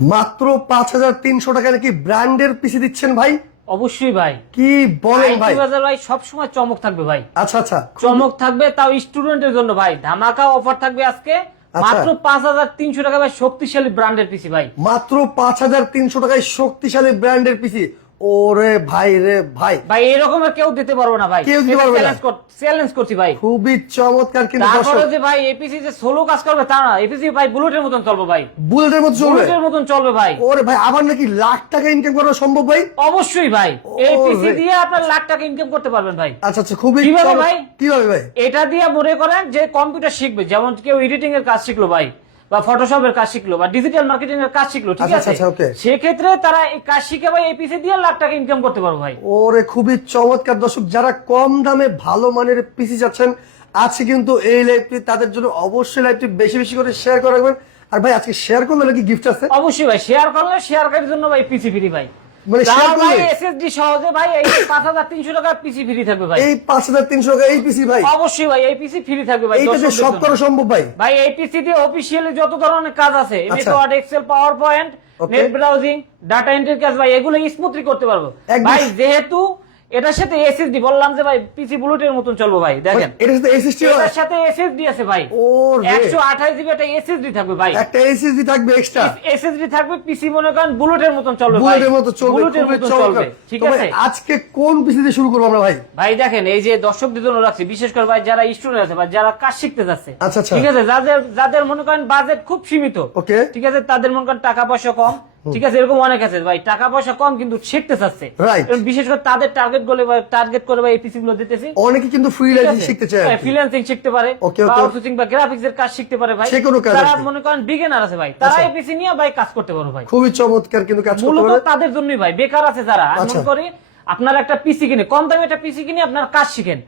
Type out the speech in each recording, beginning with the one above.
মাত্র পাঁচ হাজার তিনশো টাকা নাকি ব্র্যান্ডের পিসি দিচ্ছেন ভাই? অবশ্যই ভাই। কি বলেন ভাই? বাজার ভাই সবসময় চমক থাকবে ভাই। আচ্ছা আচ্ছা। চমক থাকবে তাও স্টুডেন্টের জন্য ভাই। ধামাকা অফার থাকবে আজকে। আচ্ছা। মাত্র পাঁচ হাজার তিনশো টাকা ভাই শক্তিশালী ব্র্যান্ডের পিসি ভাই। মাত্র পাঁচ হাজার তিনশো টাকায় শক্তিশালী ব্র্যান্ডের পিসি। ওরে ভাই রে ভাই। ভাই এরকমের কেউ দিতে পারব না ভাই। কেউ দিতে পারবে না। চ্যালেঞ্জ করছি ভাই। খুবই চমৎকার কিন্তু তারপরে যে ভাই এপিসি যে সোলো কাজ করবে তা না। এপিসি ভাই বুলেটের মতন চলবে ভাই। বুলেটের মতো চলবে? বুলেটের মতন চলবে ভাই। ওরে ভাই আবার নাকি লাখ টাকা ইনকাম করা সম্ভব ভাই? অবশ্যই ভাই। এই ওরে। পিসি দিয়ে আপনার লাখ টাকা ইনকাম করতে পারবেন ভাই। আচ্ছা আচ্ছা খুবই কীভাবে ভাই? কীভাবে ভাই? এটা দিয়ে মনে করেন যে কম্পিউটার শিখবে যেমন কেউ এডিটিং এর কাজ শিখলো ভাই। বা ফটোশপের কাজ শিখলো বা ডিজিটাল মার্কেটিং এর কাজ শিখলো ঠিক আচ্ছা, আছে? আচ্ছা, সেক্ষেত্রে তারা এই কাজ শিখে ভাই এই পিসি দিয়ে লাখ টাকা ইনকাম করতে পারব ভাই। ওরে খুবই চমৎকার। দর্শক যারা কম দামে ভালো মানের পিসি চাচ্ছেন আজকে কিন্তু এই লাইভটি তাদের জন্য অবশ্যই লাইভটি বেশি বেশি করে শেয়ার করে রাখবেন। আর ভাই আজকে শেয়ার করলে কি গিফট আছে? অবশ্যই ভাই শেয়ার করলে শেয়ার করার জন্য ভাই পিসি ফ্রি ভাই। মানে ভাই করলে? এসএসডি সহজে ভাই এই পাঁচ হাজার তিনশো টাকা পিসি ফ্রি থাকবে ভাই এই পাঁচ হাজার তিনশো টাকা এই পিসি ভাই অবশ্যই ভাই এই পিসি ফ্রি থাকবে ভাই এইটা সব করা সম্ভব ভাই ভাই এই পিসি দিয়ে অফিসিয়ালি যত ধরনের কাজ আছে MS. Word Excel PowerPoint. Net browsing data entry কাজ ভাই এগুলো স্মুথলি করতে পারব ভাই যেহেতু এটার সাথে এসএসডি বললাম যে ভাই পিসি বুলেটের মতন চলবে ভাই দেখেন। এটার সাথে এসএসটি এটার সাথে এসএসডি আছে ভাই। ও রে। একশো আঠাশ জিবি একটা এসএসডি থাকবে ভাই। একটা এসএসডি থাকবে এক্সট্রা এসএসডি থাকবে পিসি মনে করেন বুলেটের মতন চলবে ভাই। বুলেটের মতো চলবে বুলেটের চমৎকার। চলবে ঠিক আছে? আজকে কোন পিসি দিয়ে শুরু করব আমরা ভাই? ভাই দেখেন এই যে দর্শকদের জন্য রাখছি বিশেষ করে ভাই যারা স্টুডেন্ট আছে বা যারা কাজ শিখতে যাচ্ছে আচ্ছা, আচ্ছা। ঠিক আছে? যাদের যাদের মনে করেন বাজেট খুব সীমিত ওকে ঠিক আছে? তাদের মনে করেন টাকা পয়সা কম ঠিক আছে এরকম অনেক আছে ভাই। টাকা পয়সা কম কিন্তু শিখতে চাচ্ছে। বিশেষ করে তাদের টার্গেটগুলো টার্গেট করে ভাই এপিসি গুলো দিতেছি। অনেকে কিন্তু ফ্রিল্যান্সিং শিখতে চায় ফ্রিল্যান্সিং শিখতে পারে. আউটসোর্সিং বা গ্রাফিক্স এর কাজ শিখতে পারে ভাই। তারা মনে করেন বিগিনার আছে ভাই। তারা আচ্ছা। এপিসি নিয়ে ভাই কাজ করতে পারো ভাই। খুবই চমৎকার কিন্তু কাজ করতে পারে। তাদের জন্যই ভাই। বেকার আছে যারা। আমি আচ্ছা। মনে করি আপনার একটা পিসি কিনে কম দামে একটা পিসি কিনে আপনার কাজ শিখেন।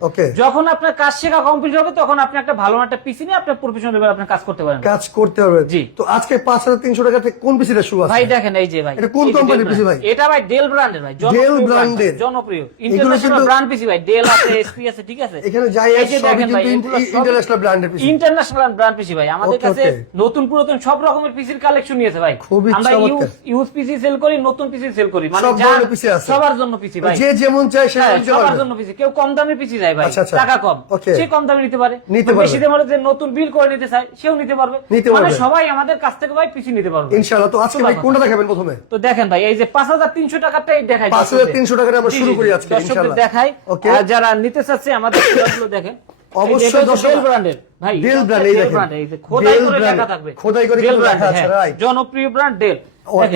যখন আপনার কাজ শেখা কমপ্লিট হবে তখন আপনি একটা ভালো একটা পিসি নিয়ে আপনার প্রফেশনাল লেভেলে আপনার কাজ করতে পারেন। কাজ করতে হবে। জি। তো আজকে পাঁচ হাজার তিনশো টাকা থেকে কোন পিসিটা শুরু আছে? ভাই দেখেন এই যে ভাই এটা কোন PC brand। ভাই? এটা ভাই ডেল ব্র্যান্ডের ভাই brand এর। জনপ্রিয়। ইন্টারন্যাশনাল ব্র্যান্ড পিসি ভাই ডেল আছে এসপি আছে ঠিক আছে? এখানে যাই আছে দেখেন ভাই, ইন্টারন্যাশনাল ব্র্যান্ডের পিসি ইন্টারন্যাশনাল ব্র্যান্ড পিসি ভাই। আমাদের কাছে নতুন পুরাতন সব রকমের পিসির কালেকশন নিয়েছে ভাই। আমরা। ইউজ পিসি সেল করি নতুন পিসি সেল করি। মানে। সবার জন্য পিসি ভাই। যে যেমন চায় সে হ্যাঁ, সবার জন্য কেউ কম দামে যায় ভাই। আচ্ছা, আচ্ছা। টাকা কম। সে কম দামে নিতে পারে। নিতে বা বেশি দামে যে নতুন বিল করে নিতে চায় সেও নিতে পারবে। নিতে মানে পারবে। সবাই আমাদের কাছ থেকে ভাই নিতে পারবে। ইনশাআল্লাহ। তো আজকে ভাই কোনটা দেখাবেন প্রথমে? তো দেখেন ভাই এই যে পাঁচ হাজার তিনশো টাকাটাই দেখাই 5300 টাকাটা আমরা শুরু করি আজকে, ইনশাআল্লাহ। দেখাই। আর যারা নিতে চাচ্ছে আমাদের প্রোডাক্টগুলো দেখেন। অবশ্যই দর্শক- ব্র্যান্ডের ভাই Dell brand, এই দেখেন। খোদাই করে লেখা থাকবে। খোদাই করে ডেল কিন্তু ব্র্যান্ড লেখা আছে, right. জনপ্রিয় ব্র্যান্ড ডেল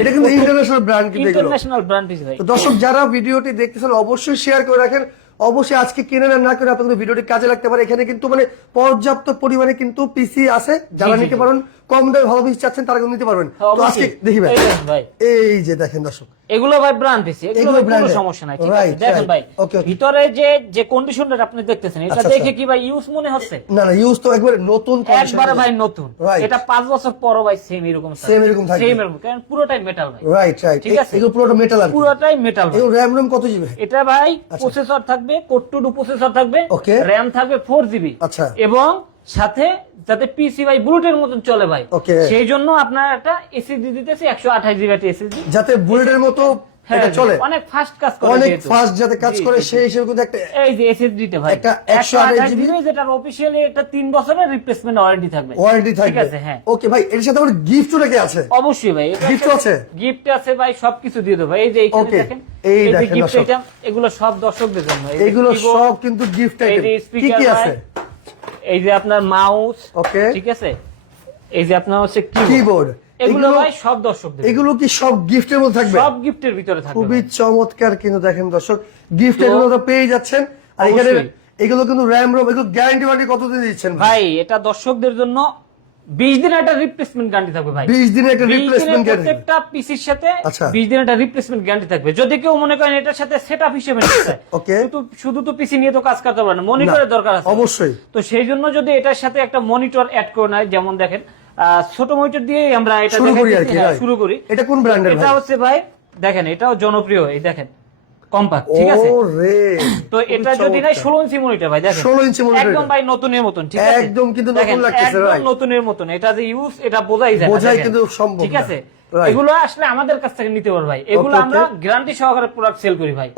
এটা কিন্তু ইন্টারন্যাশনাল ব্র্যান্ড কিন্তু ইন্টারন্যাশনাল ব্র্যান্ড ভাই তো দর্শক যারা ভিডিওটি দেখতেছেন অবশ্যই শেয়ার করে রাখেন। অবশ্যই আজকে কিনে নেন না করে আপনাদের ভিডিওটি কাজে লাগতে পারে। এখানে কিন্তু মানে পর্যাপ্ত পরিমাণে কিন্তু পিসি আছে। যারা নিতে পারেন কম দামে ভালো পিসি চাচ্ছেন তারা নিতে পারবেন। হ্যাঁ, তো আজকে দেখি ভাই। এই যে দেখেন দর্শক। এগুলো ভাই ব্র্যান্ড পিসি এগুলো কোনো সমস্যা নাই ঠিক আছে? দেখেন ভাই. ভিতরে যে যে কন্ডিশনটা আপনি দেখতেছেন এটা আচ্ছা, দেখে আচ্ছা। কি ভাই ইউজ মনে হচ্ছে? না না ইউজ তো একবারে নতুন একবারে ভাই নতুন। এটা পাঁচ বছর পরও ভাই সেম এরকম Same এরকম থাকবে। সেম এরকম কারণ পুরোটাই মেটাল ভাই। রাইট রাইট ঠিক আছে। এগুলো পুরোটা মেটাল আর পুরোটাই মেটাল ভাই। এগুলো র্যাম রম কত জিবি এটা ভাই প্রসেসর থাকবে কোর টু প্রসেসর থাকবে। Okay. র্যাম থাকবে ফোর জিবি আচ্ছা। এবং সাথে যাতে পিসি ভাই বুলেটের মতন চলে ভাই। সেই জন্য আপনার একটা এসএসডি দিতেছি একশো আঠাশ জিবি একটা এসএসডি যাতে বুলেটের মতো এটা চলে। হ্যাঁ, অনেক ফাস্ট কাজ করে অনেক ফাস্ট যাতে কাজ করে সেই হিসেবে কিন্তু একটা এই যে এসএসডি তে ভাই। একটা 128 128 জিবি যেটার অফিসিয়ালি একটা তিন বছরের রিপ্লেসমেন্ট ওয়ারেন্টি থাকবে। ওয়ারেন্টি ঠিক থাকবে। আছে হ্যাঁ। ওকে ভাই এর সাথে আমার গিফট নাকি আছে। অবশ্যই ভাই Gift আছে? গিফট আছে ভাই সবকিছু দিয়ে দেবো। এই যে এইখানে দেখেন এই দেখেন এগুলো সব দর্শকদের জন্য। এগুলো সব কিন্তু গিফট এই আইটেম কি কি আছে? এই যে আপনার মাউস ওকে ঠিক আছে? এই যে আপনার হচ্ছে কিবোর্ড এগুলো ভাই সব দর্শক এগুলো কি সব গিফটের মধ্যে থাকবে? সব গিফটের ভিতরে থাকবে খুবই চমৎকার কিন্তু দেখেন দর্শক গিফট এগুলো তো পেয়ে যাচ্ছেন। আর এখানে এগুলো কিন্তু র্যাম রোম এগুলো গ্যারান্টি ওয়ারেন্টি কতদিন দিচ্ছেন ভাই এটা দর্শকদের জন্য বিশ দিনের একটা রিপ্লেসমেন্ট গ্যারান্টি থাকবে ভাই। 20 দিনের একটা রিপ্লেসমেন্ট গ্যারান্টি প্রত্যেকটা পিসির সাথে আচ্ছা। বিশ দিনের একটা রিপ্লেসমেন্ট গ্যারান্টি থাকবে। যদি কেউ মনে করেন এটার সাথে সেট আপ হিসেবে নিতে চায়, Okay. শুধু তো পিসি নিয়ে তো কাজ করতে পারে না মনিটরের দরকার আছে। অবশ্যই। তো সেই জন্য যদি এটার সাথে একটা মনিটর অ্যাড করে নেয় যেমন দেখেন আহ, ছোট মনিটর দিয়ে আমরা এটা শুরু করি হ্যাঁ. শুরু করি। এটা কোন ব্র্যান্ডের এটা হচ্ছে ভাই দেখেন এটাও জনপ্রিয় এই দেখেন। কম্পাক্ট ঠিক আছে? তো এটা যদি নাই ষোলো ইঞ্চি মনিটর ভাই দেখেন। 16 ইঞ্চি monitor একদম ভাই নতুনের মতন ঠিক আছে? একদম কিন্তু নতুন লাগতেছে, right. নতুনের মতন এটা যে ইউজ এটা বোঝাই যায় বোঝাই কিন্তু সম্ভব ঠিক আছে? এগুলো আসলে আমাদের কাছ থেকে নিতে পারবে ভাই। এগুলো আমরা গ্যারান্টি সহকারে প্রোডাক্ট সেল করি ভাই।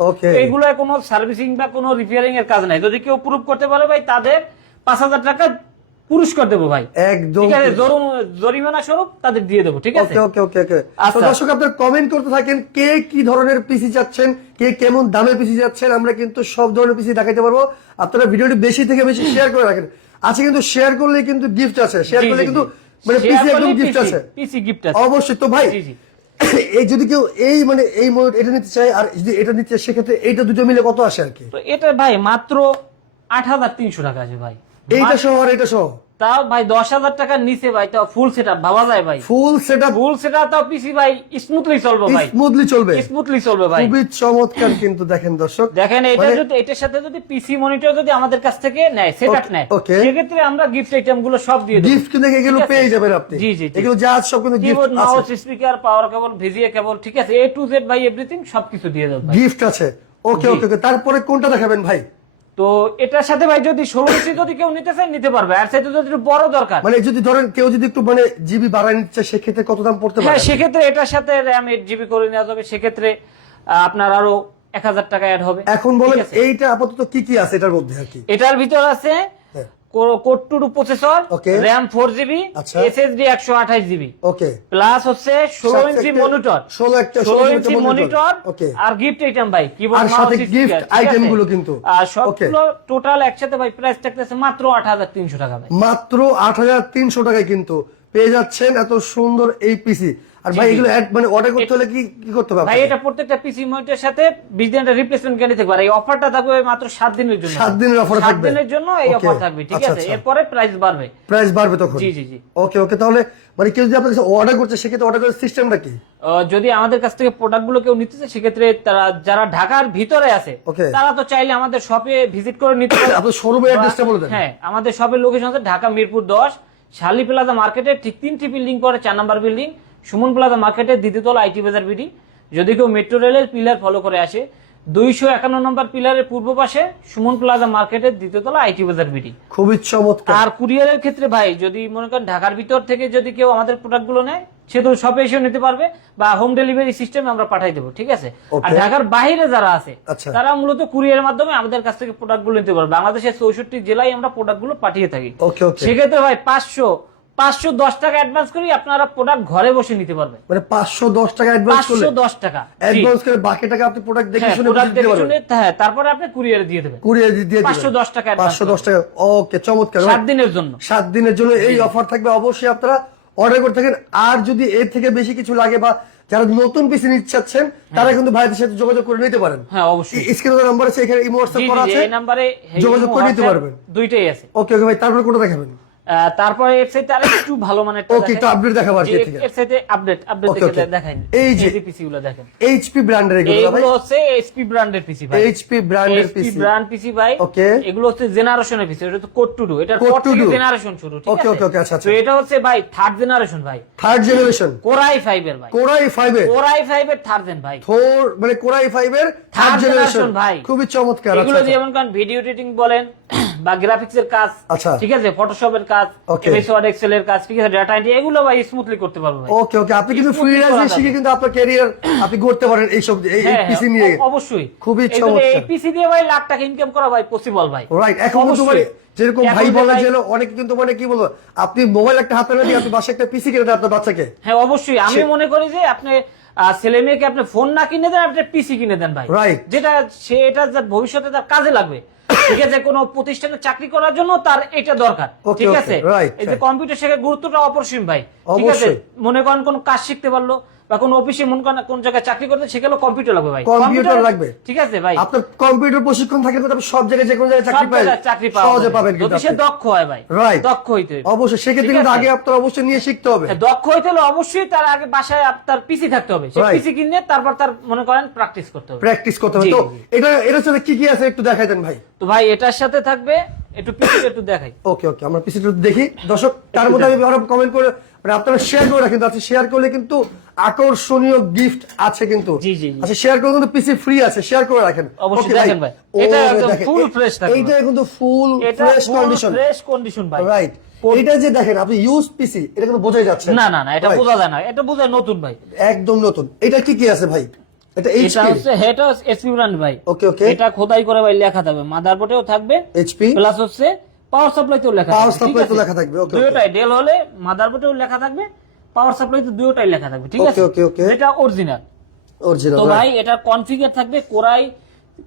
এগুলো কোনো সার্ভিসিং বা কোনো রিপেয়ারিং এর কাজ নাই। যদি কেউ প্রুভ করতে পারে ভাই তাদের পাঁচ হাজার টাকা পুরস্কার দেবো ভাই। একদম ঠিক আছে? জরিমানা স্বরূপ তাদের দিয়ে দেবো ঠিক আছে? ওকে ওকে ওকে ওকে। তো আচ্ছা। দর্শক আপনারা কমেন্ট করতে থাকেন কে কি ধরনের পিসি চাচ্ছেন কে কেমন দামে পিসি যাচ্ছেন আমরা কিন্তু সব ধরনের পিসি দেখাতে পারব। আপনারা ভিডিওটি বেশি থেকে বেশি শেয়ার করে রাখেন। আছে কিন্তু শেয়ার করলে কিন্তু গিফট আছে। শেয়ার করলে কিন্তু মানে পিসি একদম গিফট আছে। পিসি গিফট আছে। অবশ্যই। তো ভাই। এই যদি কেউ এই মানে এই মডেল এটা নিতে চায় আর যদি এটা নিতে চায় সেক্ষেত্রে এইটা দুটো মিলে কত আসে আর কি? তো এটা ভাই মাত্র আট হাজার তিনশো টাকা আছে ভাই। এইটা সহ আর এটা সহ। তাও ভাই দশ হাজার টাকার নিচে ভাই তাও ফুল সেট ভাবা যায় ভাই। ফুল সেটআপ ফুল সেট তাও পিসি ভাই স্মুথলি চলবে ভাই। স্মুথলি চলবে। স্মুথলি চলবে ভাই। খুবই চমৎকার কিন্তু দেখেন দর্শক। দেখেন এটা মানে- যদি এটার সাথে যদি পিসি মনিটর যদি আমাদের কাছ থেকে নেয় সেট Okay, নেয়. সেক্ষেত্রে আমরা গিফট আইটেমগুলো সব দিয়ে দেবো। গিফট কিন্তু এগুলো পেয়ে যাবেন আপনি। জি, জি। এগুলো যা সব কিন্তু gift keyboard mouse speaker power cable VGA cable ঠিক আছে? এ টু জেড ভাই এভরিথিং সবকিছু দিয়ে দেবো গিফট আছে। ওকে ওকে ওকে তারপরে কোনটা দেখাবেন ভাই? তো এটার সাথে ভাই যদি ষোলো ইঞ্চি যদি কেউ নিতে চায় নিতে পারবে। আর সেটা যদি একটু বড় দরকার। মানে যদি ধরেন কেউ যদি একটু মানে জিবি বাড়ায় নিচ্ছে সেক্ষেত্রে কত দাম পড়তে হ্যাঁ পারে? সেক্ষেত্রে এটার সাথে র্যাম এইট জিবি করে নেওয়া যাবে। সেক্ষেত্রে আপনার আরও এক হাজার টাকা অ্যাড হবে। এখন বলেন এইটা আপাতত কি কি আছে এটার মধ্যে আর কি? এটার ভিতর আছে। Core two two processor RAM four GB. SSD একশো আঠাশ জিবি ওকে প্লাস হচ্ছে ষোলো ইঞ্চি মনিটর 16 একটা ষোলো ইঞ্চি মনিটর আর গিফট আইটেম ভাই কিবোর্ড সাথে gift item গুলো কিন্তু। আর সবগুলো টোটাল একসাথে ভাই প্রাইস থাকতেছে মাত্র আট হাজার তিনশো টাকা ভাই। মাত্র আট হাজার তিনশো টাকায় কিন্তু পেয়ে যাচ্ছেন এত সুন্দর এই পিসি আর ভাই। এগুলো add মানে অর্ডার করতে হলে কি কি করতে হবে ভাই এটা প্রত্যেকটা পিসি মনিটরের সাথে বিশ দিনের রিপ্লেসমেন্ট গ্যারান্টি থাকবে। আর এই অফারটা থাকবে মাত্র সাত দিনের জন্য। সাত দিনের offer সাত থাকবে? দিনের জন্য এই অফার থাকবে ঠিক আচ্ছা, আছে? আচ্ছা। এরপরে প্রাইস বাড়বে। প্রাইস বাড়বে তখন? জি, জি, জি। ওকে ওকে তাহলে মানে কেউ যদি আপনার কাছে অর্ডার করছে সেক্ষেত্রে অর্ডার করার সিস্টেমটা কি? যদি আমাদের কাছ থেকে প্রোডাক্টগুলো কেউ নিতে চায় সেক্ষেত্রে তারা যারা ঢাকার ভিতরে আছে. তারা তো চাইলে আমাদের শপে ভিজিট করে নিতে পারে। আপনার শোরুমের অ্যাড্রেসটা বলে দেন। হ্যাঁ আমাদের শপের লোকেশন আছে ঢাকা মিরপুর দশ শালি প্লাজা মার্কেটের ঠিক তিনটি বিল্ডিং পরে চার নাম্বার বিল্ডিং সুমন প্লাজা মার্কেটের দ্বিতীয়তলা আইটি বাজার বিডি। যদি কেউ মেট্রো রেলের পিলার ফলো করে আসে দুইশো একান্ন নম্বর পিলারের পূর্ব পাশে সুমন প্লাজা মার্কেটের দ্বিতীয়তলা আইটি বাজার বিডি। খুবই চমৎকার। আর কুরিয়ারের ক্ষেত্রে ভাই যদি মনে করেন ঢাকার ভিতর থেকে যদি কেউ আমাদের প্রোডাক্টগুলো নেয় সে তো শপে এসেও নিতে পারবে বা হোম ডেলিভারি সিস্টেমে আমরা পাঠাই দেবো ঠিক আছে? আর ঢাকার বাইরে যারা আছে আচ্ছা। তারা মূলত কুরিয়ারের মাধ্যমে আমাদের কাছ থেকে প্রোডাক্টগুলো নিতে পারবে। বাংলাদেশের চৌষট্টি জেলায় আমরা প্রোডাক্টগুলো পাঠিয়ে থাকি। সেক্ষেত্রে ভাই পাঁচশো পাঁচশো দশ টাকা অ্যাডভান্স করি আপনারা প্রোডাক্ট ঘরে বসে নিতে পারবেন। মানে পাঁচশো দশ টাকা অ্যাডভান্স পাঁচশো দশ টাকা অ্যাডভান্স করে বাকি টাকা আপনি প্রোডাক্ট দেখে হ্যাঁ শুনে প্রোডাক্ট দেখে শুনে হ্যাঁ তারপরে আপনি কুরিয়ারে দিয়ে দেবেন। কুরিয়ার দিয়ে দিবেন। 510 টাকা পাঁচশো দশ টাকা ওকে চমৎকার। সাত দিনের জন্য। সাত দিনের জন্য এই অফার থাকবে। অবশ্যই আপনারা অর্ডার করতে থাকেন। আর যদি এর থেকে বেশি কিছু লাগে বা যারা নতুন পিসি নিতে চাচ্ছেন তারা কিন্তু ভাইদের সাথে যোগাযোগ করে নিতে পারেন। হ্যাঁ অবশ্যই। স্ক্রিনে নাম্বার আছে এখানে ইমো হোয়াটসঅ্যাপ করা আছে। এই নাম্বারে যোগাযোগ করে নিতে পারবেন। দুইটাই আছে। ওকে ওকে ভাই তারপরে কোনটা দেখাবেন? তারপরে আরও একটু ভালো মানের Okay, একটু update দেখাবো আর কি আপডেট আপডেট দেখে এই যে- পিসি গুলো দেখেন। এইচপি ব্র্যান্ডের এগুলো ভাই। এইগুলো হচ্ছে এইচপি ব্র্যান্ডের পিসি ভাই। এইচপি ব্র্যান্ডের এইচপি ব্র্যান্ড পিসি ভাই। Okay. এগুলো হচ্ছে জেনারেশনের পিসি এটা তো কোড টু ডু to থেকে do। জেনারেশন শুরু ঠিক আছে? okay, okay, আচ্ছা, আচ্ছা। তো এটা হচ্ছে ভাই থার্ড জেনারেশন ভাই। থার্ড জেনারেশন কোরাই 5 এর ভাই। কোরাই ফাইভ এর কোরাই 5 এর থার্ড জেন ভাই। ফোর মানে কোরাই ফাইভ এর থার্ড জেনারেশন ভাই। খুবই চমৎকার এগুলো আচ্ছা, যেমন কারণ ভিডিও এডিটিং বলেন বা গ্রাফিক্স এর কাজ আচ্ছা। ঠিক আছে? ফটোশপের কাজ এমএস ওয়ার্ড এক্সেল এর কাজ ঠিক আছে? ডাটা এন্ট্রি এগুলো ভাই স্মুথলি করতে পারব ভাই। ওকে ওকে আপনি কিন্তু ফ্রিল্যান্সিং শিখে কিন্তু আপনার ক্যারিয়ার আপনি করতে পারেন এই হ্যাঁ, পিসি হ্যাঁ, নিয়ে। অবশ্যই। খুবই এই জন্য এই পিসি দিয়ে ভাই লাখ টাকা ইনকাম করা ভাই পসিবল ভাই। রাইট এখন কিন্তু অবশ্যই। মানে যেরকম ভাই বলে ভাই- যে অনেক কিন্তু মানে কি বলব আপনি মোবাইল একটা হাতে না দিয়ে আপনি বাসায় একটা পিসি কিনে দেন আপনার বাচ্চাকে। হ্যাঁ অবশ্যই। আমি মনে করি যে আপনি ছেলে মেয়েকে আপনি ফোন না কিনে দেন আপনি পিসি কিনে দেন ভাই। Right. যেটা সে এটা ভবিষ্যতে তার কাজে লাগবে। ঠিক আছে কোনো প্রতিষ্ঠানে চাকরি করার জন্য তার এটা দরকার ঠিক আছে? এই যে কম্পিউটার শেখার গুরুত্বটা অপরিসীম ভাই ঠিক আছে? মনে করেন কোন কাজ শিখতে পারল বা কোন অফিসে মনে করেন কোন জায়গায় চাকরি করতে সেখানে কম্পিউটার লাগবে ভাই। Computer- লাগবে। ঠিক আছে ভাই। আপনার কম্পিউটার প্রশিক্ষণ থাকলে কিন্তু আপনি সব জায়গায় যে কোনো জায়গায় চাকরি পাবেন। চাকরি পাওয়া সহজে পাবেন কিন্তু সে দক্ষ হয় ভাই। Right. দক্ষ হইতে অবশ্যই সেক্ষেত্রে কিন্তু আগে আপনার অবশ্যই নিয়ে শিখতে হবে। দক্ষ হইতে হলে অবশ্যই তার আগে বাসায় আপ- তার পিসি থাকতে হবে। সে Right. পিসি কিনে তারপর তার মনে করেন প্র্যাকটিস করতে হবে। প্র্যাকটিস করতে হবে। তো এটা এটার সাথে কি কি আছে একটু দেখাই দেন ভাই? তো ভাই এটার সাথে থাকবে একটু পিসি একটু দেখাই। ওকে ওকে আমরা পিসিটা দেখি। দর্শক তার মধ্যে আমি আরও কমেন্ট করে মানে আপনারা শেয়ার করে রাখেন। শেয়ার করলে কিন্তু আকর্ষণীয় গিফট আছে কিন্তু। আচ্ছা শেয়ার করে কিন্তু পিসি ফ্রি আছে শেয়ার করে রাখেন। অবশ্যই দেখেন ভাই। এটা একদম এ- fresh এইটা কিন্তু full fresh condition fresh condition ভাই। রাইট এটা যে দেখেন আপনি ইউজ পিসি এটা কিন্তু বোঝাই যাচ্ছে। না না না এটা বোঝা যায় না। এটা বোঝা নতুন ভাই। একদম নতুন। এটা কি কি আছে ভাই? এটা এটা এইচপি হচ্ছে এসপি ব্র্যান্ড ভাই। ওকে ওকে এটা খোদাই করে ভাই লেখা থাকবে। মাদারবোর্ডেও থাকবে। এইচপি প্লাস হচ্ছে পাওয়ার সাপ্লাইতেও লেখা আছে? লেখা থাকবে, okay. দুটোটাই ডেল হলে মাদারবোর্ডেও লেখা থাকবে। পাওয়ার সাপ্লাইতে দুটোটাই লেখা থাকবে ঠিক আছে okay, okay. এটা অরিজিনাল অরিজিনাল তো ভাই এটা কনফিগার থাকবে core i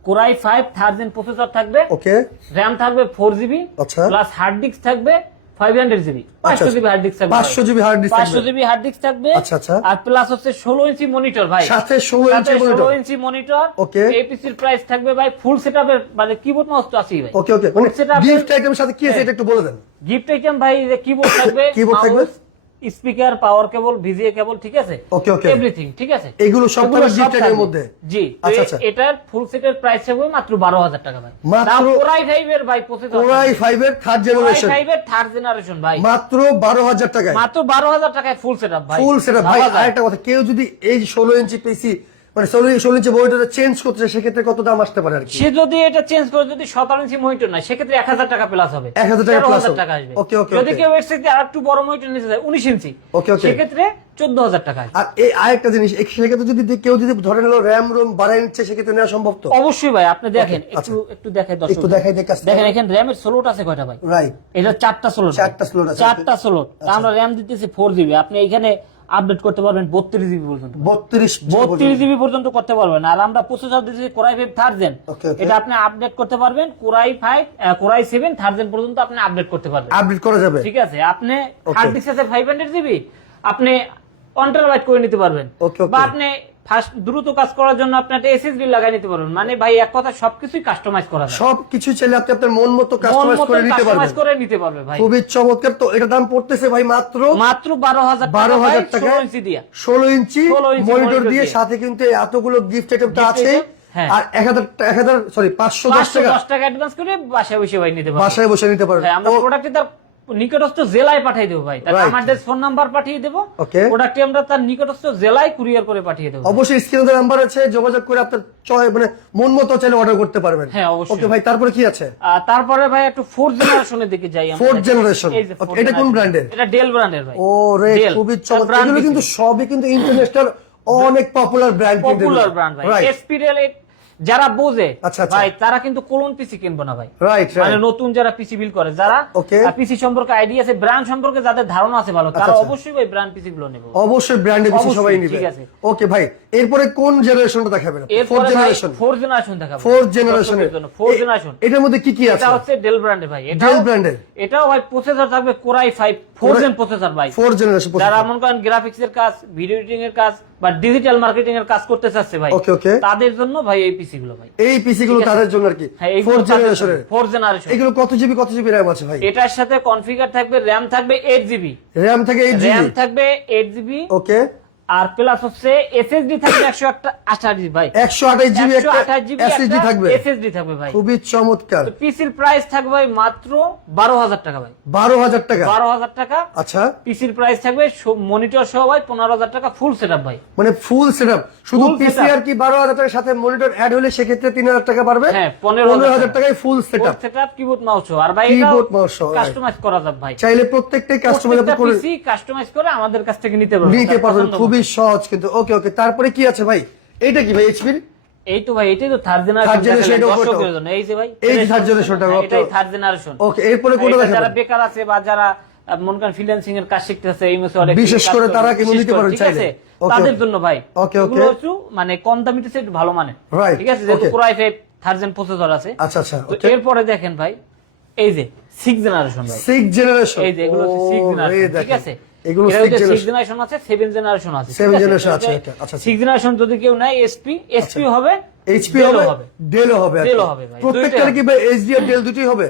core i five third processor থাকবে ওকে র্যাম থাকবে ফোর জিবি আচ্ছা। প্লাস হার্ড ডিস্ক থাকবে ফাইভ হান্ড্রেড জিবি পাঁচশো জিবি হার্ড ডিস্ক থাকবে 500 জিবি hard disk থাকবে। জিবি হার্ড ডিস্ক থাকবে আচ্ছা, আচ্ছা। আর প্লাস হচ্ছে ষোলো ইঞ্চি মনিটর ভাই সাথে 16 ইঞ্চি মনিটর ষোলো ইঞ্চি মনিটর Okay. এপিসির প্রাইস থাকবে ভাই ফুল সেট আপের মানে কিবোর্ড মাউস তো আছেই ভাই ওকে ওকে মানে গিফট আইটেমের সাথে কি আছে এটা একটু বলে দেন গিফট আইটেম ভাই যে কিবোর্ড থাকবে Keyboard থাকবে? Speaker power cable VGA cable ঠিক আছে? ওকে ওকে এভরিথিং ঠিক আছে? এগুলো সব এগুলো থাকবে gift এর মধ্যে? জি আচ্ছা, আচ্ছা। এটার ফুল সেটের প্রাইস হবে মাত্র বারো হাজার টাকা ভাই। মাত্র- কোরাই ফাইভ এর ভাই প্রসেসর কোরাই 5 এর third core i generation five এর থার্ড জেনারেশন ভাই। মাত্র 12000 টাকায়। মাত্র বারো হাজার টাকায় ফুল সেটআপ ভাই। ফুল সেটআপ ভাই আরেকটা কথা কেউ যদি এই 16 ইঞ্চি পিসি মানে 16 16 ইঞ্চি মনিটরটা চেঞ্জ করতে সেক্ষেত্রে কত দাম আসতে পারে আর কি? সে যদি এটা চেঞ্জ করে যদি সতেরো ইঞ্চি মনিটর না সেক্ষেত্রে এক হাজার টাকা প্লাস হবে। 1000 টাকা তেরো plus হাজার হবে। টাকা আসবে। Okay, okay, যদি কেউ এর আর একটু বড় মনিটর নিতে চায় উনিশ ইঞ্চি Okay, okay. সেক্ষেত্রে চোদ্দ হাজার টাকা আর এই আরেকটা জিনিস সেক্ষেত্রে যদি কেউ যদি ধরে নিল র্যাম রোম বাড়াই নিচ্ছে সেক্ষেত্রে নেওয়া সম্ভব তো? অবশ্যই ভাই আপনি দেখেন একটু একটু দেখেন দর্শক একটু দেখাই দেখ দেখেন এখানে র্যামের স্লোট আছে কয়টা ভাই? রাইট এটা চারটা স্লোট চারটা আছে। চারটা স্লোট আমরা র্যাম দিতেছি ফোর জিবি আপনি এখানে আপডেট করতে পারবেন বত্রিশ জিবি পর্যন্ত। 32 বত্রিশ জিবি পর্যন্ত করতে পারবেন। আর আমরা প্রসেসর দিচ্ছি কোরাই ফাইভ okay. এটা আপনি আপডেট করতে পারবেন core i five core i seven third gen gen পর্যন্ত আপনি আপডেট করতে পারবেন। আপডেট করা যাবে। ঠিক আছে? আপনি হার্ড ডিস্ক আছে ফাইভ হান্ড্রেড জিবি আপনি অন্টার টেরাবাইট করে নিতে পারবেন. বা আপনি ফার্স্ট দ্রুত কাজ করার জন্য আপনি একটা এসএসডি লাগাই নিতে পারবেন। মানে ভাই এক কথা সবকিছুই কাস্টমাইজ করা যায়। চাইলে আপনি আপনার মন মতো কাস্টমাইজ করে নিতে পারবেন। কাস্টমাইজ করে নিতে পারবে ভাই। খুবই চমৎকার। তো এটা দাম পড়তেছে ভাই মাত্র মাত্র টাকা ইঞ্চি দিয়া। ইঞ্চি 16 ইঞ্চি মনিটর দিয়ে। সাথে কিন্তু এতগুলো গিফট আইটেমটা আছে। হ্যাঁ। আর এক হাজার এক হাজার সরি পাঁচশো দশ টাকা। দশ টাকা অ্যাডভান্স করে বাসায় বসে ভাই নিতে পারবে বাসায় বসে নিতে পারবেন। আমরা ও, প্রোডাক্টে তার নিকটস্থ জেলায় পাঠিয়ে দেবো ভাই। তার আমাদের ফোন নাম্বার পাঠিয়ে দেবো। প্রোডাক্টটি আমরা তার নিকটস্থ জেলায় কুরিয়ার করে পাঠিয়ে দেবো। অবশ্যই স্ক্রিনে নাম্বার আছে যোগাযোগ করে আপনার চয় মানে মন মতো চাইলে অর্ডার করতে পারবেন। হ্যাঁ, অবশ্যই। ওকে ভাই তারপরে কি আছে? তারপরে ভাই একটু ফোর্থ জেনারেশনের দিকে যাই আমরা। Okay, fourth এটা কোন brand-এর? এটা ডেল ব্র্যান্ডের ভাই। ও রে খুবই চমৎকার। কিন্তু সবই কিন্তু ইন্টারন্যাশনাল অনেক পপুলার ব্র্যান্ড পপুলার ব্র্যান্ড ভাই। এসপিরিয়াল যারা বোঝে আচ্ছা, আচ্ছা। ভাই তারা কিন্তু কোলন পিসি কিনবো না ভাই। মানে নতুন যারা পিসি বিল করে যারা পিসি সম্পর্কে আইডিয়া আছে ব্র্যান্ড সম্পর্কে যাদের ধারণা আছে ভালো তারা আচ্ছা। অবশ্যই ভাই ব্র্যান্ড পিসি গুলো নেবে। অবশ্যই ব্র্যান্ডে অবশ্যই, সবাই নিবে। ঠিক আছে। ওকে ভাই এরপরে কোন জেনারেশনটা দেখাবেন ফোর্থ এরপরে জেনারেশন ফোর জেনারেশন দেখাবো। ফোর্থ জেনারেশনের ফোর জেনারেশন এটার মধ্যে কি কি আছে? এটা হচ্ছে ডেল ব্র্যান্ডের ভাই। এটাও ডেল ব্র্যান্ডের এটাও ভাই প্রসেসর থাকবে core i five four gen processor ভাই। ফোর্থ জেনারেশন যারা মনে করেন গ্রাফিক্স এর কাজ ভিডিও এডিটিং এর কাজ বা ডিজিটাল মার্কেটিং এর কাজ করতে চাচ্ছে ভাই Okay, okay. তাদের জন্য ভাই এই পিসি গুলো ভাই। এই পিসি গুলো তাদের জন্য আর কি। ফোর জেনারেশনের ফোর জেনারেশন এগুলো কত জিবি কত জিবি র্যাম আছে ভাই? এটার সাথে কনফিগার থাকবে র্যাম থাকবে এইট জিবি র্যাম থেকে এইট র্যাম থাকবে এইট জিবি ওকে আর প্লাস হচ্ছে এসএসডি থাকবে একশো একটা আঠাশ জিবি ভাই। একশো আঠাশ জিবি একশো একটা আঠাশ জিবি এসএসডি থাকবে। এসএসডি থাকবে ভাই। খুবই চমৎকার। তো পিসির প্রাইস থাকবে ভাই মাত্র বারো হাজার টাকা ভাই। বারো হাজার টাকা? বারো হাজার টাকা। আচ্ছা। পিসির প্রাইস থাকবে মনিটর সহ ভাই পনেরো হাজার টাকা ফুল সেট ভাই। মানে ফুল সেটআপ শুধু পিসি আর কি বারো হাজার টাকার সাথে মনিটর অ্যাড হলে সেক্ষেত্রে তিন হাজার টাকা পারবে হ্যাঁ, 15,000 পনেরো হাজার টাকায় full setup setup keyboard mouse আর ভাই সহ, right. কাস্টমাইজ করা যাবে ভাই। চাইলে প্রত্যেকটাই কাস্টমাইজ করে পিসি কাস্টমাইজ করে আমাদের কাছ থেকে নিতে পারবেন নিতে পছন্দ মতো। খুবই সহজ কিন্তু ওকে ওকে তারপরে কি আছে ভাই? এইটা কি ভাই এইচপির এই তো ভাই এটাই তো থার্ড জেনারেশন দর্শকের জন্য। এই যে ভাই এই যে third generation টা, হ্যাঁ, okay. এটাই থার্ড জেনারেশন ওকে এরপরে কোনটা যারা বেকার আছে বা যারা আহ, মনে ফ্রিল্যান্সিং এর কাজ শিখতেছে এই মাসে অনেক বিশেষ করে করে, তারা কিন্তু নিতে পারেন চাইলে। তাদের জন্য ভাই মানে কম দামিতে একটু ভালো মানে ঠিক আছে? যেহেতু core i five third gen processor আছে। আচ্ছা আচ্ছা তো এরপরে দেখেন ভাই এই যে সিক্স জেনারেশন ভাই। সিক্স জেনারেশন এই যে এগুলো সিক্স জেনারেশন ঠিক আছে? এগুলো জেনারেশন আছে সেভেন জেনারেশন আছে আছে, আচ্ছা, আচ্ছা। জেনারেশন যদি কেউ নেয় এসপি এসপি হবে এইচপি হবে ডেলও হবে হবে প্রত্যেকটার কি এইচডি আর ডেল দুটোই হবে?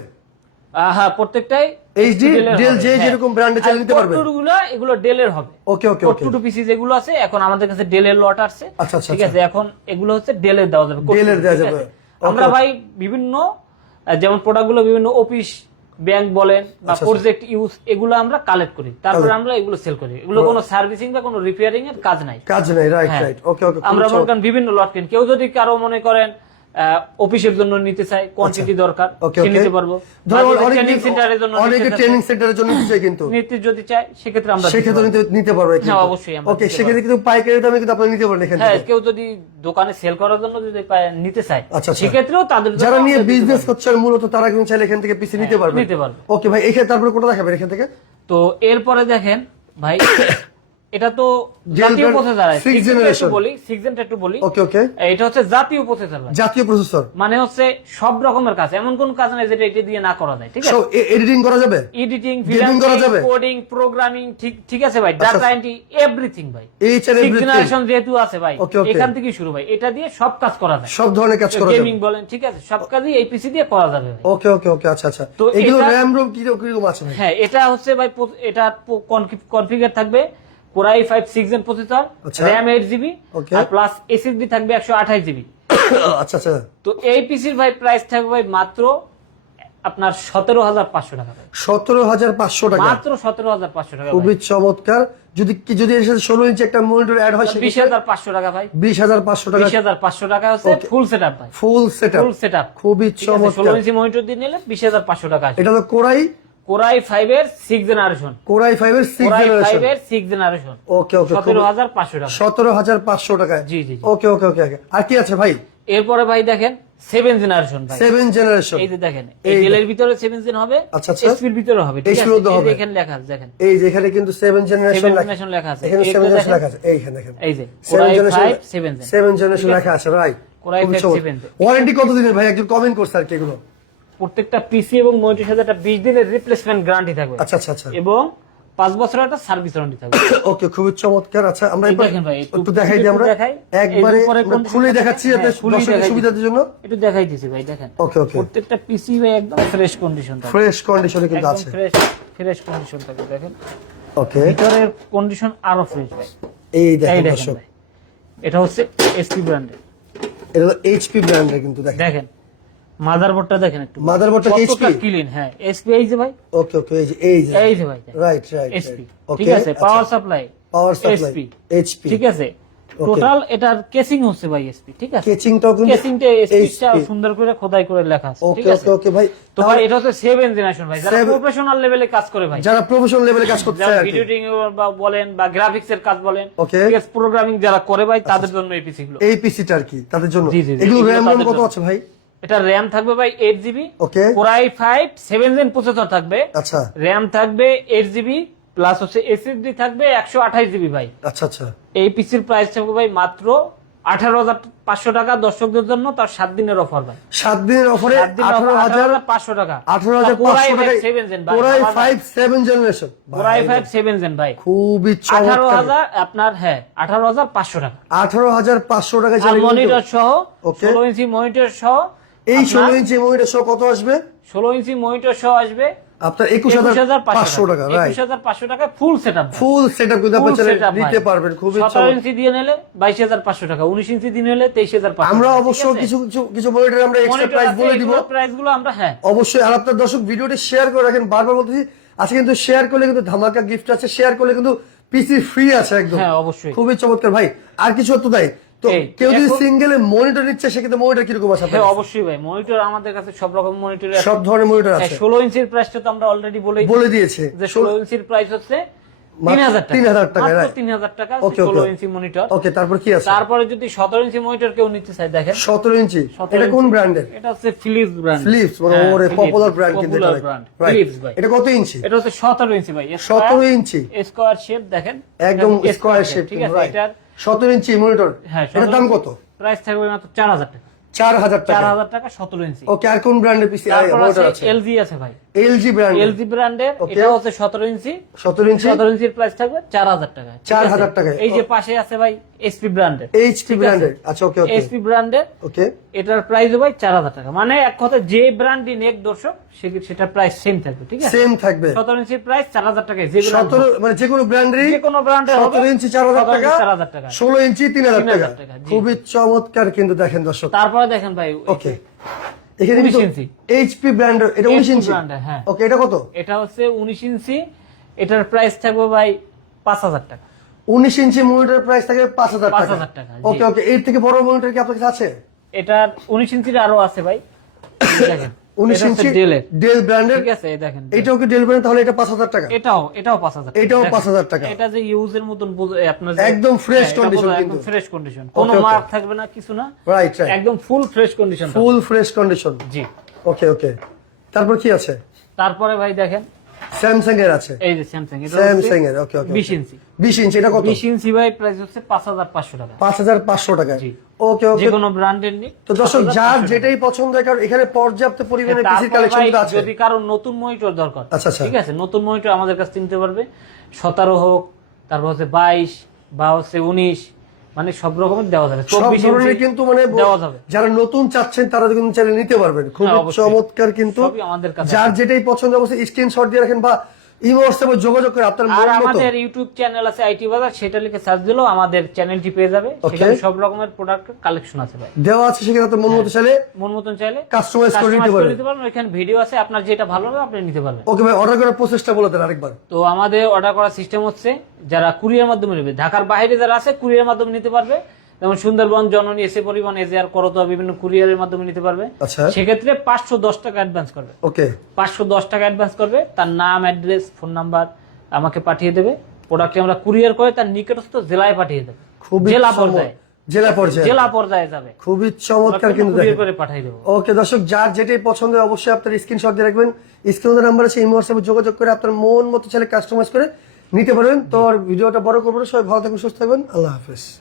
হ্যাঁ প্রত্যেকটাই Dell হবে, যে হ্যাঁ। যেরকম চাইলে আর নিতে পারবে। Core 2 গুলো এগুলো ডেলের হবে। ওকে ওকে ওকে টু পিসি যেগুলো আছে এখন আমাদের কাছে ডেলের লট আচ্ছা, আচ্ছা, ঠিক আছে? এখন এগুলো হচ্ছে ডেলের দেওয়া যাবে এর দেওয়া যাবে। আমরা ভাই বিভিন্ন যেমন প্রোডাক্টগুলো বিভিন্ন অফিস ব্যাংক বলেন বা আচ্ছা, প্রজেক্ট ইউজ এগুলো আমরা কালেক্ট করি। তারপরে আমরা এগুলো সেল করি। এগুলো কোনো সার্ভিসিং বা কোনো রিপেয়ারিং এর কাজ নাই। কাজ নাই রাইট। রাইট ওকে ওকে আমরা মনে করেন বিভিন্ন লট কেন। কেউ যদি কারও মনে করেন অফিসের জন্য নিতে চাই কোয়ান্টিটি দরকার ওকে সে নিতে পারব। ট্রেনিং সেন্টারের জন্য অনেকে ট্রেনিং সেন্টারের জন্য নিতে চাই কিন্তু। নিতে যদি চাই সেক্ষেত্রে আমরা সেক্ষেত্রে। নিতে নিতে পারবে হ্যাঁ, অবশ্যই আমরা ওকে সেক্ষেত্রে কিন্তু পাইকারি দামে কিন্তু আপনি নিতে পারেন এখান হ্যাঁ কেউ যদি দোকানে সেল করার জন্য যদি নিতে চায় আচ্ছা, আচ্ছা। সেক্ষেত্রেও তাদের যারা নিয়ে বিজনেস। করছেন মূলত তারা কিন্তু চাইলে এখান থেকে পিসি নিতে পারবে। নিতে পারবে। ওকে ভাই এখানে তারপরে কোনটা দেখাবেন এখান থেকে? তো এরপরে দেখেন ভাই এটা তো জাতীয় একটু বলি সিক্স একটু বলি। ওকে ওকে এটা হচ্ছে জাতীয় ভাই জাতীয় প্রসেসর মানে হচ্ছে সব রকমের কাজ এমন কোন কাজ নাই যেটা এটা দিয়ে না করা যায় ঠিক আছে? এডিটিং করা যাবে? এডিটিং Gaming করা যাবে? কোডিং প্রোগ্রামিং ঠিক ঠিক আছে ভাই? ডাটা এন্ট্রি এভরিথিং ভাই। এইচ সিক্স এভরিথিং জেনারেশন যেহেতু আছে ভাই. এখান থেকেই শুরু ভাই। এটা দিয়ে সব কাজ করা যায়। সব ধরনের কাজ করা যাবে। গেমিং বলেন ঠিক আছে? সব কাজই এই পিসি দিয়ে করা যাবে ভাই। ওকে ওকে ওকে আচ্ছা আচ্ছা। তো এগুলো র্যাম রোম কীরকম কীরকম আছে হ্যাঁ এটা হচ্ছে ভাই এটা কনফিগার থাকবে। Core i five six gen processor. RAM eight GB R plus SSD থাকবে একশো আঠাশ জিবি আচ্ছা আচ্ছা। তো এই পিসির ভাই প্রাইস থাকবে ভাই মাত্র আপনার সতেরো হাজার পাঁচশো টাকা সতেরো হাজার পাঁচশো টাকা। মাত্র সতেরো হাজার পাঁচশো টাকা খুবই চমৎকার। যদি কি- যদি এর সাথে ষোলো ইঞ্চি একটা মনিটর অ্যাড হয় বিশ হাজার পাঁচশো টাকা ভাই। বিশ হাজার পাঁচশো টাকা। বিশ হাজার পাঁচশো টাকা হচ্ছে ফুল সেট ভাই। ফুল সেট ফুল সেট খুবই ষোলো ইঞ্চি মনিটর দিয়ে নিলে বিশ হাজার পাঁচশো টাকা এটা হলো core i core i five এর six generation core i five এর সিক্স জেনারেশন এর সিক্স জেনারেশন ওকে ওকে টাকা। জি জি। ওকে ওকে ওকে ওকে। আর কি আছে ভাই? এরপরে ভাই দেখেন সেভেন জেনারেশন ভাই। জেনারেশন এই যে দেখেন এই ডেলের ভিতরে জেন হবে আচ্ছা, আচ্ছা। এসপির ভিতরে হবে ঠিক আছে? হবে। এখানে লেখা আছে দেখেন। এই যে এখানে কিন্তু সেভেন জেনারেশন লেখা জেনারেশন লেখা আছে। এখানে জেনারেশন লেখা আছে। এইখানে দেখেন। এই যে কোরাই জেনারেশন জেন লেখা আছে ভাই। কোরাই। ওয়ারেন্টি কত দিনের ভাই? একজন কমেন্ট করছে আর কি এগুলো। প্রত্যেকটা পিসি এবং মনিটরের সাথে একটা বিশ দিনের রিপ্লেসমেন্ট গ্যারান্টি থাকবে। আচ্ছা আচ্ছা আচ্ছা। এবং পাঁচ বছরের একটা সার্ভিস ওয়ারেন্টি থাকবে। ওকে খুবই চমৎকার। আচ্ছা আমরা একটু দেখাই দিই আমরা। একবারে খুলে দেখাচ্ছি যাতে হ্যাঁ, দর্শকের সুবিধার জন্য। একটু দেখাই দিছি ভাই দেখেন। ওকে ওকে প্রত্যেকটা পিসি ভাই একদম ফ্রেশ কন্ডিশন থাকবে। ফ্রেশ কন্ডিশনে কিন্তু আছে। ফ্রেশ ফ্রেশ কন্ডিশন থাকবে দেখেন। ওকে ভিতরের কন্ডিশন আরও ফ্রেশ ভাই। এই দেখেন দর্শক। এটা হচ্ছে এসপি ব্র্যান্ডের এটা হলো এইচপি ব্র্যান্ডের কিন্তু দেখেন। দেখেন। মাদারবোর্ডটা দেখেন একটু। কি HP? ক্লিন হ্যাঁ এসপি এই যে ভাই? ওকে ওকে এই যে এই যে। এই যে ভাই রাইট রাইট এসপি ঠিক আছে power supply power supply HP ঠিক আছে? টোটাল এটার কেসিং হচ্ছে ভাই এসপি ঠিক আছে? কিন্তু কেসিংটা এসপিটা সুন্দর করে খোদাই করে লেখা আছে ঠিক ওকে আছে? ওকে ওকে ভাই। তো ভাই এটা হচ্ছে সেভেন জেনারেশন ভাই যারা প্রফেশনাল লেভেলে কাজ করে ভাই। যারা প্রফেশনাল লেভেলে কাজ করতে চায় আর ভিডিও এডিটিং বা বলেন বা গ্রাফিক্স এর কাজ বলেন. ঠিক আছে? প্রোগ্রামিং যারা করে ভাই তাদের জন্য এই পিসি গুলো। এই পিসিটা আর কি তাদের জন্য। এগুলো র্যাম কত আছে ভাই? এটা র্যাম থাকবে ভাই eight GB okay core i five seven gen processor থাকবে। আচ্ছা। র্যাম থাকবে এইট জিবি প্লাস হচ্ছে এসএসডি থাকবে একশো আঠাশ জিবি ভাই। আচ্ছা আচ্ছা। এই পিসির প্রাইস থাকবে ভাই মাত্র আঠারো হাজার পাঁচশো টাকা দর্শকদের জন্য তার সাত দিনের অফার ভাই। সাত দিনের অফারে আঠারো হাজার পাঁচশো টাকা। আঠারো হাজার পাঁচশো ভাই। Core i five seven generation core i five seven gen ভাই খুবই আঠারো চমৎকার হাজার আপনার হ্যাঁ আঠারো হাজার পাঁচশো টাকা। আঠারো হাজার পাঁচশো টাকা মনিটর সহ. ষোলো ইঞ্চি মনিটর সহ এই ষোলো ইঞ্চি মনিটর সহ কত আসবে? ষোলো ইঞ্চি মনিটর সহ আসবে আপনার একুশ হাজার পাঁচশো টাকা। একুশ হাজার পাঁচশো টাকা full setup full setup কিন্তু আপনি নিতে পারবেন খুবই সতেরো ইঞ্চি দিয়ে নিলে বাইশ হাজার পাঁচশো টাকা উনিশ ইঞ্চি দিয়ে নিলে তেইশ হাজার আমরা অবশ্য কিছু কিছু কিছু মনিটর আমরা এক্সট্রা প্রাইস বলে দিব। প্রাইসগুলো আমরা হ্যাঁ। অবশ্যই আর আপনার দর্শক ভিডিওটি শেয়ার করে রাখেন বারবার বলতেছি আজকে কিন্তু শেয়ার করলে কিন্তু ধামাকা গিফট আছে শেয়ার করলে কিন্তু পিসি ফ্রি আছে একদম। হ্যাঁ অবশ্যই। খুবই চমৎকার। ভাই আর কিছু তো তাই তো কেউ যদি সিঙ্গেলে মনিটর নিচ্ছে সেক্ষেত্রে মনিটর কীরকম আছে হ্যাঁ অবশ্যই ভাই। মনিটর আমাদের কাছে সব রকম মনিটর সব ধরনের মনিটর আছে। ষোলো ইঞ্চির প্রাইসটা তো আমরা অলরেডি বলে বলে দিয়েছে। যে ষোলো ইঞ্চির প্রাইস হচ্ছে তিন হাজার টাকা। 3000 টাকা, মাত্র right. তিন হাজার টাকা Okay, ষোলো okay. ইঞ্চি মনিটর ওকে তারপর কি তারপরে যদি সতেরো ইঞ্চি মনিটর কেউ নিতে চায় দেখেন। সতেরো ইঞ্চি? এটা কোন। ব্র্যান্ডের এটা হচ্ছে ফিলিপস ব্র্যান্ড ফিলিপস মানে পপুলার ব্র্যান্ড কিন্তু এটা কত ইঞ্চি? এটা হচ্ছে সতেরো ইঞ্চি ভাই। সতেরো ইঞ্চি। স্কোয়ার শেপ দেখেন। একদম স্কোয়ার শেপ ঠিক আছে? এটার সতেরো ইঞ্চি মনিটর হ্যাঁ এটার দাম কত? প্রাইস থাকবে মাত্র চার হাজার টাকা। চার হাজার চার টাকা হাজার টাকা সতেরো ইঞ্চি ওকে আর কোন ব্র্যান্ডের পিসি তারপর আছে আছে। এলজি আছে ভাই। এলজি ব্র্যান্ড এলজি ব্র্যান্ডের এটা হচ্ছে সতেরো ইঞ্চি সতেরো ইঞ্চি সতেরো ইঞ্চির প্রাইস থাকবে চার হাজার টাকা। 4,000 আছে? এই যে পাশে আছে ভাই এসপি ব্র্যান্ডের এইচপি ব্র্যান্ডের আচ্ছা ওকে ওকে। এসপি ব্র্যান্ডের ওকে। এটার প্রাইস ভাই চার হাজার টাকা। মানে এক কথা যে ব্র্যান্ডই নেক দর্শক সেটার প্রাইস সেম থাকবে ঠিক আছে? সেম থাকবে। সতেরো ইঞ্চির প্রাইস চার হাজার টাকা যে brand সতেরো মানে যে কোনো ব্র্যান্ডেরই যে কোনো ব্র্যান্ডের হবে সতেরো ইঞ্চি চার হাজার টাকা ইঞ্চি 4,000 টাকা। ষোলো ইঞ্চি তিন হাজার 3,000 টাকা টাকা, খুবই চমৎকার কিন্তু দেখেন দর্শক। তারপরে দেখেন ভাই ওকে এখানে 19 কিন্তু। এইচপি ব্র্যান্ডের এটা উনিশ HP ইঞ্চি হ্যাঁ। ওকে এটা কত? এটা হচ্ছে উনিশ ইঞ্চি। এটার প্রাইস থাকবে ভাই পাঁচ হাজার টাকা। উনিশ ইঞ্চি মনিটর প্রাইস থাকে পাঁচ হাজার টাকা। 5,000 টাকা, ওকে ওকে এর থেকে বড় মনিটর কি আপনার কাছে আছে? এটার উনিশ ইঞ্চির আরও আছে ভাই। দেখেন উনিশ এটা হচ্ছে ইঞ্চি ডেল ব্র্যান্ডের ঠিক আছে এই দেখেন। এটাও কি ডেল ব্র্যান্ড তাহলে এটা পাঁচ হাজার টাকা। এটাও এটাও পাঁচ হাজার এটাও 5,000 টাকা। এটা যে ইউজের মতন আপনার একদম ফ্রেশ কিন্তু। একদম ফ্রেশ কন্ডিশন কোনো. মার্ক থাকবে না কিছু না। রাইট রাইট একদম full fresh condition full fresh condition জি। ওকে ওকে তারপর কি আছে? তারপরে ভাই দেখেন স্যামসাং এর আছে। এই যে স্যামসাং এটা স্যামসাং এর ওকে ওকে বিশ ইঞ্চি। বিশ ইঞ্চি এটা কত? বিশ ইঞ্চি ভাই প্রাইস হচ্ছে পাঁচ হাজার পাঁচশো টাকা। পাঁচ হাজার পাঁচশো টাকা। জি। ওকে যে ওকে কোনো ব্র্যান্ডের নিক তো দর্শক যার যেটাই পছন্দ হয় কারণ এখানে পর্যাপ্ত পরিমাণে তারপরে কালেকশন আছে। যদি কারও নতুন মনিটর দরকার আচ্ছা, আচ্ছা। ঠিক আছে? নতুন মনিটর আমাদের কাছে কিনতে পারবে। সতেরো হোক তারপর হচ্ছে বাইশ বা হচ্ছে উনিশ মানে সব রকমের দেওয়া যাবে। সব ধরনের কিন্তু মানে দেওয়া যাবে। যারা নতুন চাচ্ছেন তারা কিন্তু চাইলে নিতে পারবেন। খুব হ্যাঁ, চমৎকার কিন্তু। আমাদের কাছে যার যেটাই পছন্দ অবশ্যই স্ক্রিনশট দিয়ে রাখেন বা যোগাযোগ করে আপনার আর মন আমাদের ইউটিউব চ্যানেল আছে আইটি বাজার সেটা লিখে সার্চ দিলেও আমাদের চ্যানেলটি পেয়ে যাবে। সেখানে সব রকমের প্রোডাক্ট কালেকশন আছে ভাই। দেওয়া আছে সেখানে মন মতো চাইলে মন মতন চাইলে কাস্টমাইজ করে নিতে পারবেন। নিতে পারবেন। ভিডিও আছে আপনার যেটা ভালো হবে আপনি নিতে পারবেন। ওকে ভাই অর্ডার করার প্রসেসটা বলে দেন আরেকবার। তো আমাদের অর্ডার করার সিস্টেম হচ্ছে যারা কুরিয়ার মাধ্যমে নেবে ঢাকার বাইরে যারা আছে কুরিয়ার মাধ্যমে নিতে পারবে। যেমন সুন্দরবন জননী এসে পরিবহন এজিআর করতো বিভিন্ন কুরিয়ারের মাধ্যমে নিতে পারবে। আচ্ছা। সেক্ষেত্রে পাঁচশো দশ টাকা অ্যাডভান্স করবে। ওকে। পাঁচশো দশ টাকা অ্যাডভান্স করবে তার নাম অ্যাড্রেস ফোন নাম্বার আমাকে পাঠিয়ে দেবে। প্রোডাক্টটি আমরা কুরিয়ার করে তার নিকটস্থ জেলায় পাঠিয়ে দেবে। জেলা পর্যায়ে। জেলা পর্যায়ে। জেলা পর্যায়ে যাবে। খুবই চমৎকার কিন্তু করে পাঠিয়ে দেবো। ওকে দর্শক যার যেটাই পছন্দ অবশ্যই আপনার স্ক্রিনশট দিয়ে রাখবেন। স্ক্রিনের নাম্বার আছে এই হোয়াটসঅ্যাপে যোগাযোগ করে আপনার মন মতো ছেলে কাস্টমাইজ করে নিতে তো ভিডিওটা বড় করব সবাই ভালো সুস্থ থাকবেন। আল্লাহ হাফেজ।